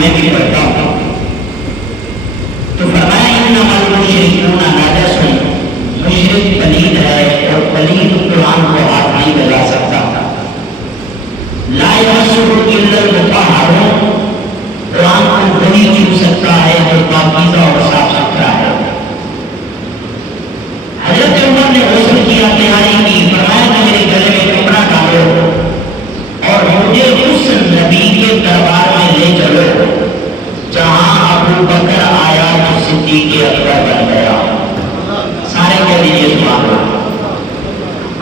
میں بھی پڑھتا ہوں تو فرمایا انما المشرکون پلید قرآن کو ہاتھ نہیں لگا سکتا. لا یمسہ الا المطہرون، قرآن کو وہی چھو سکتا ہے جو پاکیزہ اور صاف ستھرا ہے. حضرت عمر نے غسل کیا، تیاری کی، فرمایا کہ میرے گلے میں کپڑا ڈالو اور مجھے اس نبی کے دربار میں لے چلو جہاں ابو بکر آیا تو صدیق اکبر بن گیا. سارے کہہ دیجیے سبحان اللہ.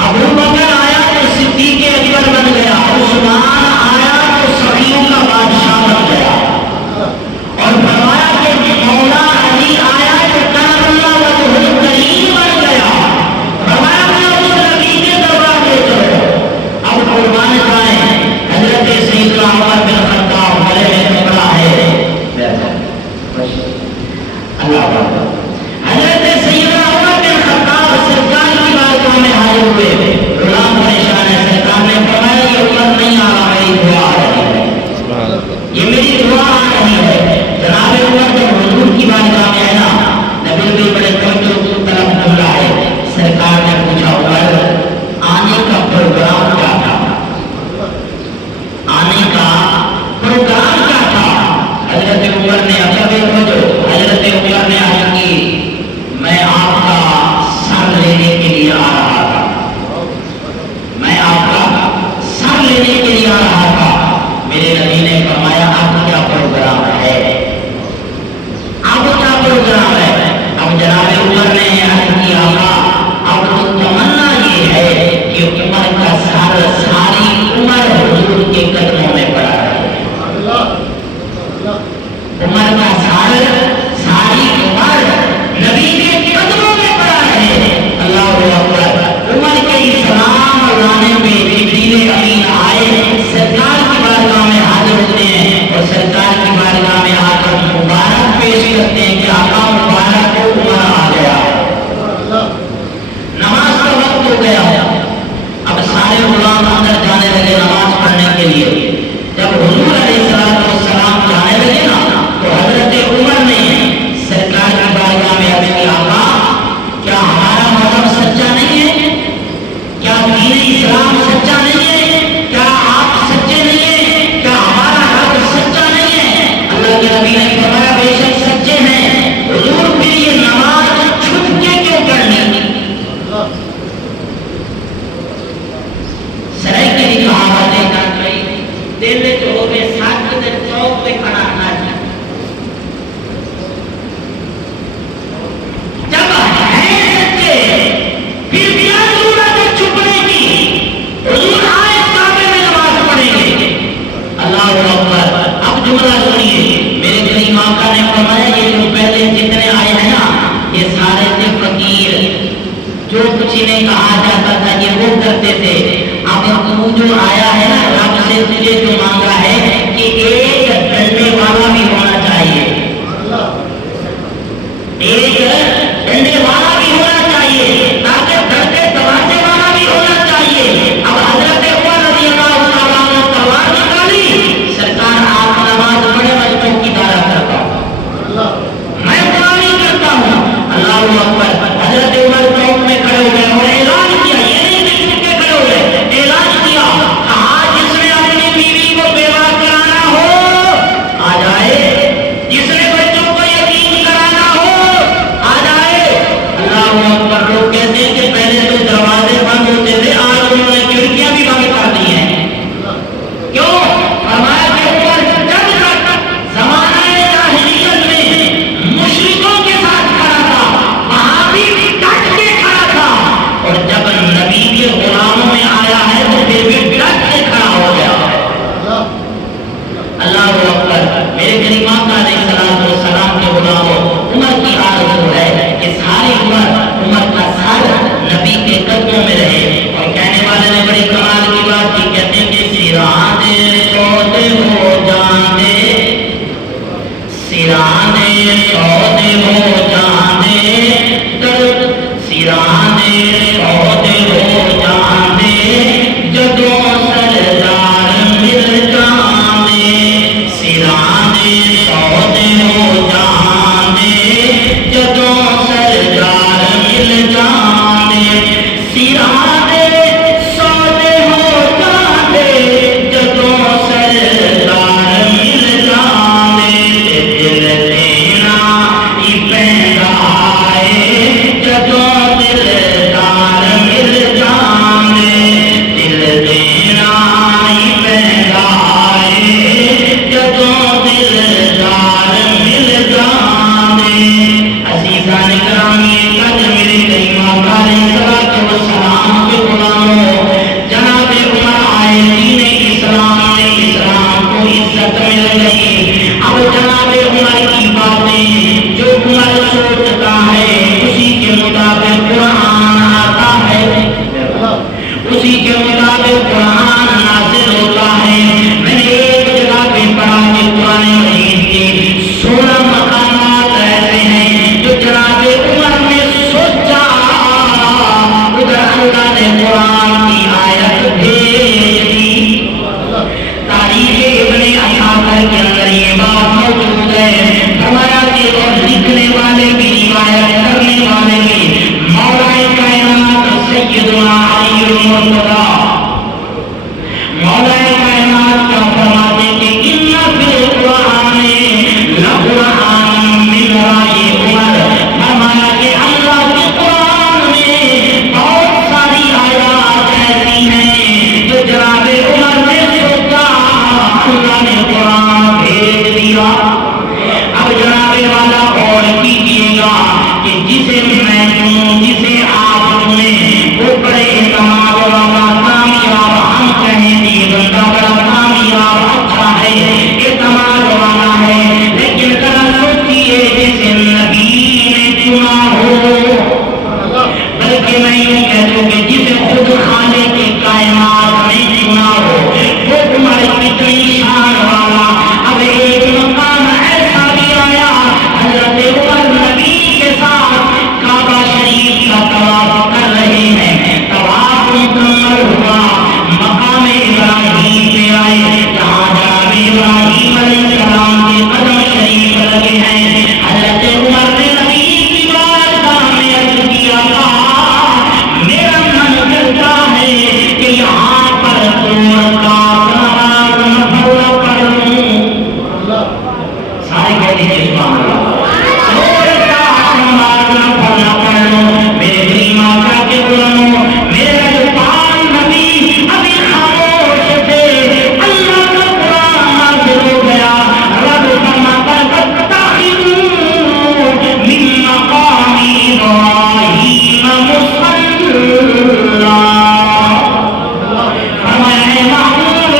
ابو بکر آیا تو صدیق اکبر بن گیا، عثمان آیا تو سخیوں کا بادشاہ بن گیا، اور فرمایا کہ مولا علی آیا تو کرم اللہ وجہہ الکریم بن گیا. فرمایا کہ اس نبی کے دربار لے چلو. اب قربان جائیں حضرت سیدنا عمر بن خطاب گلے میں کپڑا ہے، اللہ حضرت سیدنا عمر بن خطاب سرکار کی بارگاہ میں حاضر ہوئے. غلام پریشان ہے، سرکار نے فرمایا یہ عمر نہیں آ رہا، میری دعا آ رہی ہے، یہ میری دعا آ رہی ہے. جناب عمر جب حضور کی بارگاہ میں آیا، نبی بھی بڑے توجہ طلب نملہ ہے. سرکار نے پوچھا عمر آنے کا پروگرام کیا تھا؟ آنے کا پروگرام کیا تھا؟ حضرت عمر نے حضرت عمر نے عرض کی میں آپ کا سر لینے کے لیے آ رہا تھا، میں آپ کا سر لینے کے لیے آ رہا تھا. میرے نبی نے فرمایا آپ کیا پروگرام ہے، آپ کیا پروگرام ہے؟ اب جناب عمر نے عرض کیا اب تو تمنا یہ ہے کہ عمر کا سر ساری عمر حضور کے قدموں میں پڑا ہے. عمر کا سر ساری عمر نبی کے قدموں میں پڑا ہے. اللہ اکبر. عمر کے اسلام لانے میں جبریل امین آئے، سرکار کی بارگاہ میں حاضر ہوتے ہیں اور سرکار کی بارگاہ میں آ کر مبارک پیش کرتے ہیں کہ آقا مبارک کو عمر آ گیا. نماز کا وقت ہو گیا. اب سارے غلام اندر جانے لگے نماز پڑھنے کے لیے. جب حضور علیہ السلام جانے لگے نا تو حضرت عمر نے سرکار کی بارگاہ میں عرض کیا آقا کیا ہمارا مذہب سچا نہیں ہے؟ کیا دین اسلام سچا نہیں ہے؟ کیا آپ سچے نہیں ہیں؟ کیا ہمارا حق سچا نہیں ہے؟ اللہ کے نبی نے فرمایا بے شک سچے ہیں. حضور پھر یہ نماز چھپ کے کیوں پڑھنی؟ سرائے کے لیے کہاوتیں کر گئی دل جو ہوئے ساتھ کے چوک پہ کھڑا نہ جائے. جب ہے سچے پھر کیا ضرورت ہے چھپنے کی؟ حضور آئے کعبے میں نماز پڑھیں گے. اللہ اکبر. اب جملہ سنیے، میرے کریم آقا نے فرمایا یہ جو پہلے جتنے آئے ہیں نا یہ سارے تھے فقیر، جو کچھ انہیں کہا جاتا تھا یہ وہ کرتے تھے. اب تو جو آیا ہے نا رب سے تجھے جو مانگا ہے کہ ایک ڈنڈے والا بھی ہونا چاہیے، ایک ڈنڈے والا بھی ہونا چاہیے تاکہ ڈرتے دروازے والا بھی ہونا چاہیے. اب حضرت عمر رضی اللہ تعالیٰ عنہ تلوار نکالی. سرکار آپ نماز پڑھے میں چوکی دارا کرتا ہوں، میں غلامی کرتا ہوں. اللہ اکبر. حضرت عمر چوک میں کھڑے ہو گئے اور اعلان کیا، یہ نہیں کہ چھپ کے کھڑے ہو گئے، اعلان کیا کہا جس نے اپنی بیوی کو بیوہ کرانا ہو آ جائے، جس نے بچوں کو یتیم کرانا ہو آ جائے. اللہ اکبر. لوگ کہتے ہیں کہ پہلے تو دروازے بند ہوتے تھے، آج انہوں نے کھڑکیاں بھی بند کر دی ہیں. کیوں؟ فرمایا کہ عمر جب تک زمانہ جاہلیت میں مشرکوں کے ساتھ کھڑا تھا وہاں بھی ڈٹ کے کھڑا تھا، اور جب نبی کے غلاموں میں آیا ہے تو پھر بھی ڈٹ کے کھڑا ہو گیا. اللہ اکبر. میرے کریم آقا علیہ السلام کے غلاموں عمر کی آرزو ہے کہ ساری عمر کا سر نبی کے قدموں میں رہے. اور کہنے والے نے بڑی کمال کی بات کی، کہتے ہیں کہ سرانے سودے ہو جانے، سرانے سودے ہو جانے، سرانے سودے ہو جانے، جدوں سردار مل جانے، سرانے سودے ہو جانے، جدوں سردار مل جانے، سرانے مانیے کل میرے کریم آقا علیہ السلام کے غلاموں جناب عمر آئے دین اسلام میں اسلام کو عزت مل گئی. اب جناب عمر کی باتیں جو عمر سوچتا ہے اسی کے مطابق قرآن آتا ہے, اسی کے مطابق قرآن نازل ہوتا ہے. میں نے ایک جگہ پہ پڑھا کہ قرآن مجید کے 16 مقامات ایسے ہیں جو جناب عمر نے سوچا, ادھر اللہ نے قرآن کی آیت بھیج دی. تاریخ ابن اثاثر کے اندر یہ بات موجود ہے. فرمایا کہ اور لکھنے والے بھی روایت کرنے والے بھی مولا کائنات سیدنا علی المرتضی مولا کائنات کا فرماتے کہ ان فی القرآن لقرآن من رائے عمر. فرمایا کہ اللہ کے قرآن میں بہت ساری آیات ایسی ہیں جو جناب عمر نے سوچا, اللہ نے قرآن بھیج دیا. اب جناب والا اور کیجیے گا کہ جسے میں چنوں جسے آپ چنیں وہ بڑے اعتماد والا کامیاب ہم کہیں گے بندہ بڑا کامیاب اچھا ہے اعتماد والا ہے. لیکن ذرا سوچیے جسے نبی نے چنا ہو, بلکہ میں یوں کہہ دوں کہ جسے خود خالق کے کائنات نے چنا ہو وہ تمہاری کتنی شان والا. اب ایک مقام ایسا بھی آیا حضرت عمر نبی کے ساتھ کعبہ شریف کا طواف کر رہے ہیں. طواف مکمل ہوا, مقام ابراہیم پہ آئے جہاں جناب ابراہیم علیہ السلام کے قدم شریف لگے ہیں. حضرت عمر نے نبی کی بارگاہ میں عرض کیا تھا میرا من کرتا ہے کہ یہاں پر دور کا نماز پڑھ لوں. سارے کہتے ہیں سبحان اللہ. دور کا نماز پڑھ لوں. میرے کریم آقا کے غلاموں میرے جوان نبی ابھی خاموش تھے, اللہ کا قرآن نازل ہو گیا. رب فرماتا ہے فاتخذوا من مقام ابراہیم مصلی. فرمایا معمول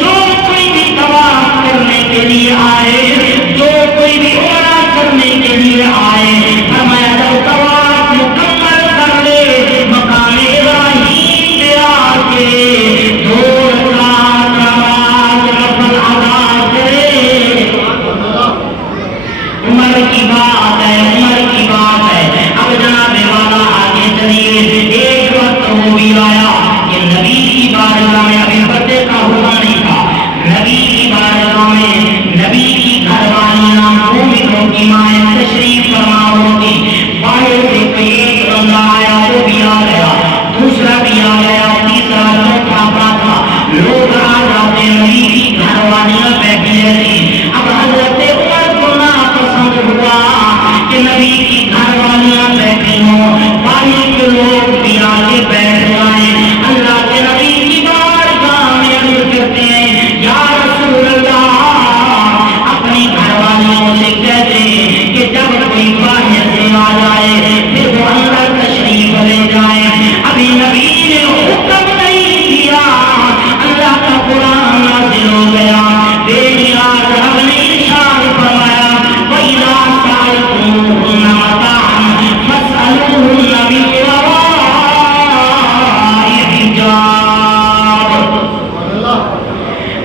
جو کوئی بھی طواف کرنے کے لیے آئے, جو کوئی بھی عمرہ کرنے کے لیے آئے, فرمایا جب طواف مکمل کر لے مقام ابراہیم پہ آ کے 2 رکعت نماز نفل ادا کرے. عمر کی بات ہے, عمر کی بات ہے. اب جناب والا آگے چلیے. ایک وقت وہ بھی آیا کہ نبی کی بارگاہ میں ابھی بردے کا ہوا نہیں تھا. نبی کی بارگاہ میں نبی کی گھر والیاں مومنوں کی مائیں تشریف فرما ہوگی. باہر سے کوئی ایک بندہ آیا وہ بھی آ گیا, دوسرا بھی آ گیا, تیسرا چوتھا پانچواں لوگ آ جاتے. نبی کی گھر والیاں بیٹھی رہتی. اب حضرت عمر کو ناپسند ہوا کہ نبی کی گھر والیاں بیٹھی ہوں, باہر کے لوگ بھی آگے بیٹھ جائیں. اللہ کے نبی کی بارگاہ میں عرض کرتے ہیں یا رسول اللہ اپنی گھر والیوں سے کہہ دیں کہ جب کوئی باہر سے آ جائے پھر وہ اندر تشریف لے جائیں. ابھی نبی نے حکم نہیں کیا, اللہ کا قرآن نازل ہو گیا. بے نیاز رب نے ارشاد فرمایا وَإِذَا سَأَلْتُمُوهُنَّ مَتَاعًا فَاسْأَلُوهُنَّ مِنْ وَرَاءِ حِجَابٍ.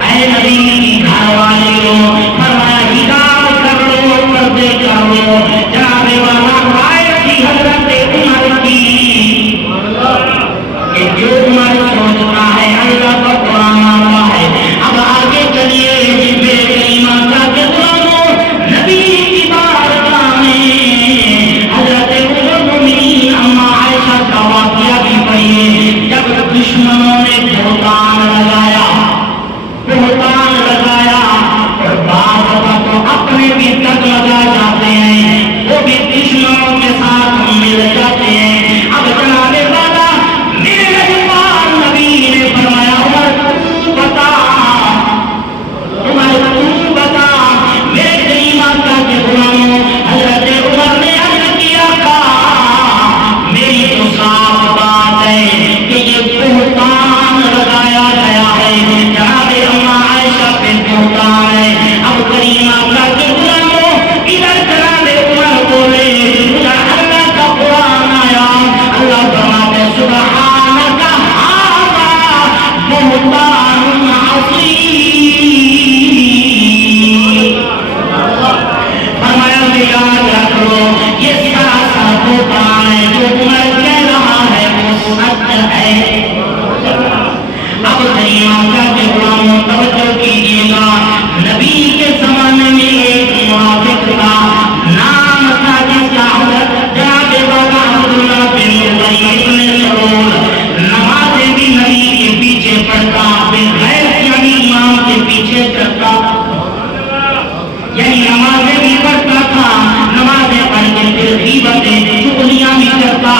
اے نبی کی گھر والیوں فرمایا حجاب کر لو, پردے کر لو. جناب والا روایت تھی حضرت عمر کی کہ جو عمر سوچتا ہے اللہ کا قرآن آتا ہے. اب آگے چلیے میرے کریم آقا کے غلاموں, نبی کی بارگاہ میں حضرت ام المؤمنین اما عائشہ کا واقعہ بھی پڑھیے. جب دشمنوں نے بہتان لگایا اور بعض تو اپنے بھی تک لگا جاتے ہیں, وہ بھی دشمنوں کے ساتھ مل جاتے ہیں. اب جناب والا میرے کو پڑھائے جو عمر کہہ رہا ہے وہ سچ ہے۔ اب کریمہ کا کے غلاموں توجہ کیجیے گا، نبی کے زمانے میں ایک منافق تھا، نام تھا جس کا حضرت جناب والا عبداللہ بن ابی بن سلول، نمازیں بھی نبی کے پیچھے پڑھتا، بغیر یعنی امام کے پیچھے چلتا، یعنی نمازیں بھی پڑھتا تھا، نمازیں پڑھ کے پھر غیبتیں چغلیاں بھی کرتا،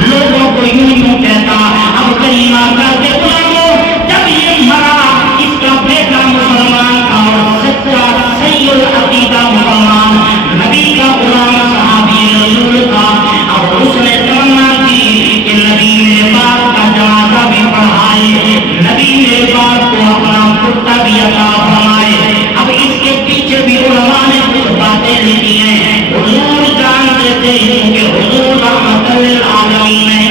لوگوں کو یوں کہتا۔ اب کریمہ کا کے غلاموں جب یہ مرا، اس کا بیٹا مسلمان تھا اور سچا صحیح العقیدہ مسلمان، نبی کا غلام صحابی رسول تھا۔ اب اس نے تمنا کی کہ نبی میرے باپ کا جنازہ بھی پڑھائے، نبی میرے باپ کو اپنا کتا بھی عطا فرمائے۔ اب اس کے پیچھے بھی علماء نے کچھ باتیں لکھی ہیں، حضور جانتے تھے کہ حضور رحمت للعالمین ہے،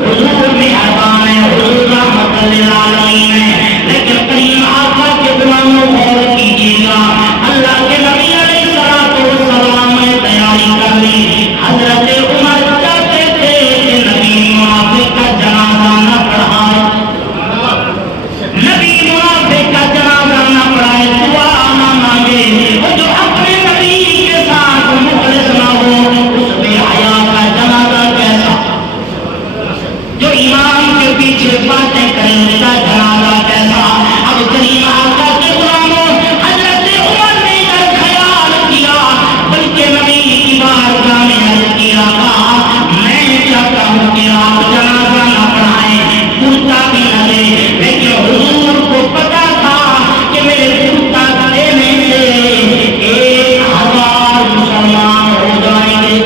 حضور مہربان ہے، حضور رحمت للعالمین ہے، لیکن کریم آقا کے غلاموں غور کیجیے گا، اللہ کے نبی علیہ الصلوۃ والسلام نے تیاری کر لی، حضرت عمر چاہتے تھے کہ نبی منافق کا جنازہ نہ پڑھائے، نبی منافق کا جنازہ نہ پڑھائے، دعا نہ مانگے، اور جو اپنے نبی کے ساتھ مخلص نہ ہو اس بے حیا کا جنازہ کیسا، جو امام کے پیچھے باتیں کرے اس کا جنازہ کیسا۔ اب کریم آقا کے غلاموں حضرت عمر نے ادھر خیال کیا، بلکہ نبی کی بارگاہ میں عرض کیا، میں چاہتا ہوں کہ آپ جنازہ نہ پڑھائیں، کرتا بھی نہ دیں، لیکن حضور کو پتا تھا کہ میرے کرتا دینے سے 1000 مسلمان ہو جائیں گے۔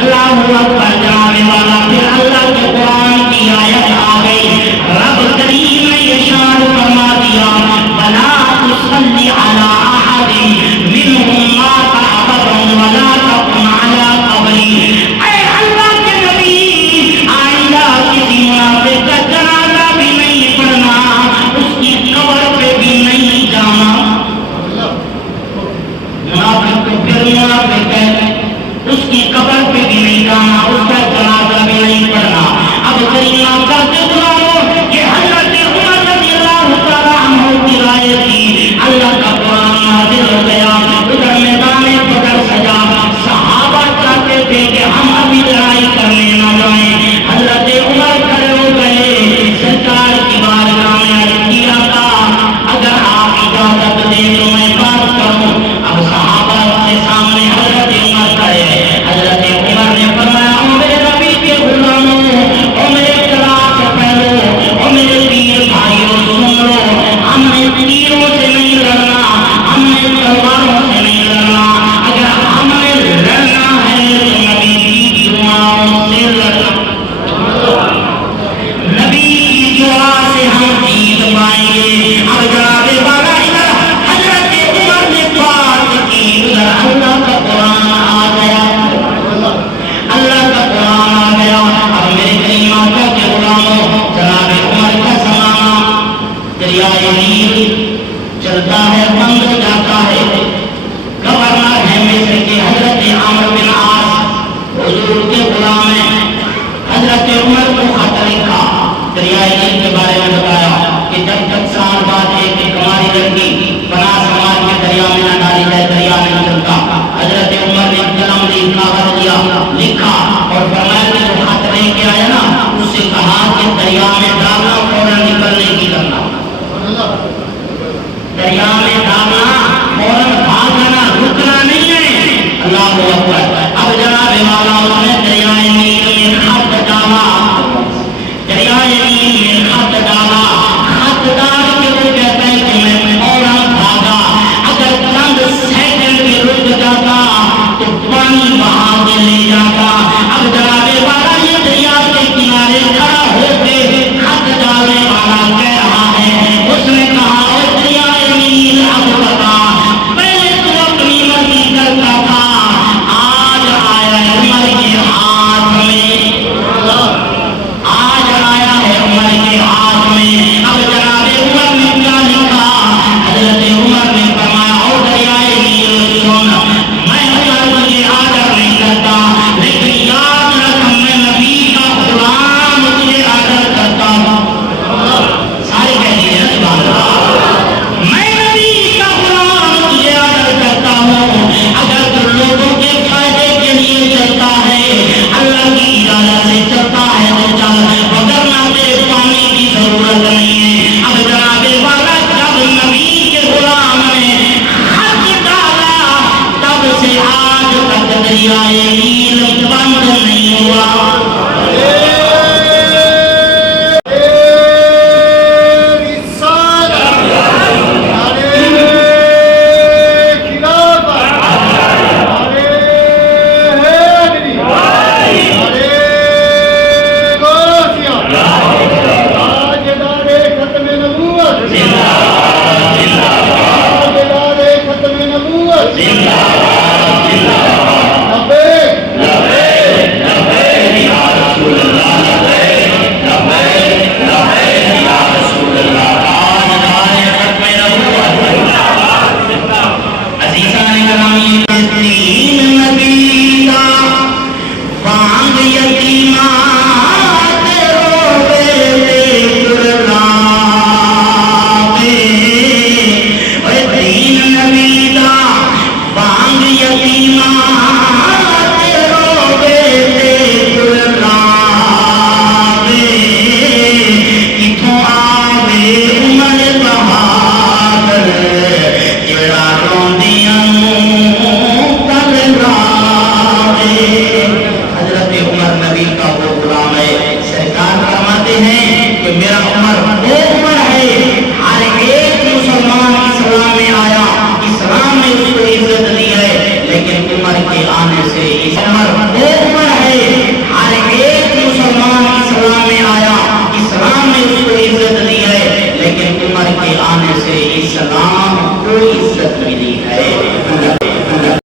اللہ اکبر جناب والا، پھر اللہ کے قرآن کی آیت آ گئی، رب کریم نے ارشاد فرما دیا، ولا تصلی علی احد منهم مات ابدا ولا تقم علی قبره۔ اے اللہ کے نبی، آئندہ کسی منافق کا جنازہ بھی نہیں پڑھنا، اس کی قبر پہ بھی نہیں جانا۔ منافق تو پھر منافق ہے، اس کی قبر پہ بھی نہیں جانا، اس کا جنازہ بھی نہیں پڑھنا۔ اب کریم آقا کے غلاموں کہ حضرت عمر رضی اللہ تعالیٰ عنہ کی رائے تھی، اللہ کا قرآن نازل ہو گیا، ادھر میدان بدر سجا، صحابہ چاہتے تھے کہ ہم ابھی لڑائی کرنے نہ جائیں، حضرت عمر کھڑے ہو گئے، سرکار کی بارگاہ میں عرض کیا تھا اگر آپ اجازت دیں تو میں بات کروں۔ اب صحابہ کے سامنے حضرت عمر کھڑے، حضرت عمر نے فرمایا، او میرے نبی کے غلاموں، او میرے کلاس پہلو، او میرے پیر بھائیوں سن لو، ہم نے تیروں سے نہیں لڑنا، ہم نے تلواروں سے نہیں لڑنا، اگر ہم نے لڑنا ہے تو نبی کی دعاؤں سے لڑنا، نبی کی دعا سے ہم جیت پائیں گے۔ اب جناب والا ادھر حضرت عمر نے بات کی، ادھر اللہ کا قرآن آ گیا، اللہ کا قرآن آ گیا۔ اب میرے کریم آقا کے غلاموں، جناب عمر کا زمانہ، دریائے نیل چلتا ہے، بند ہو جاتا ہے، گورنر ہے مصر کے حضرت عمرو بن عاص، حضور کے غلام ہیں، حضرت عمر کو خط لکھا، دریائے نیل کے بارے میں بتایا کہ جب 10 سال بعد ایک کماری لڑکی بنا سماج کے دریا میں نہ ڈالی جائے، دریا میں نہ چلتا۔ حضرت عمر نے قلم لی، کاغذ لیا، لکھا اور فرمایا کہ جو خط لے کے آیا نا اس سے کہا کہ دریا میں ڈالنا، فوراً نکلنے کی کرنا، دریا میں ڈالنا، فوراً بھاگ جانا، رکنا نہیں ہے۔ اللہ اکبر۔ اب جناب والا اس نے دریائے نیل میں خط ڈالا، دریائے نیل میں خط ڈالا، خط ڈال کے وہ کہتا ہے کہ میں فوراً بھاگا، اگر چند سیکنڈ بھی رک جاتا میل بند نہیں ہوا. آنے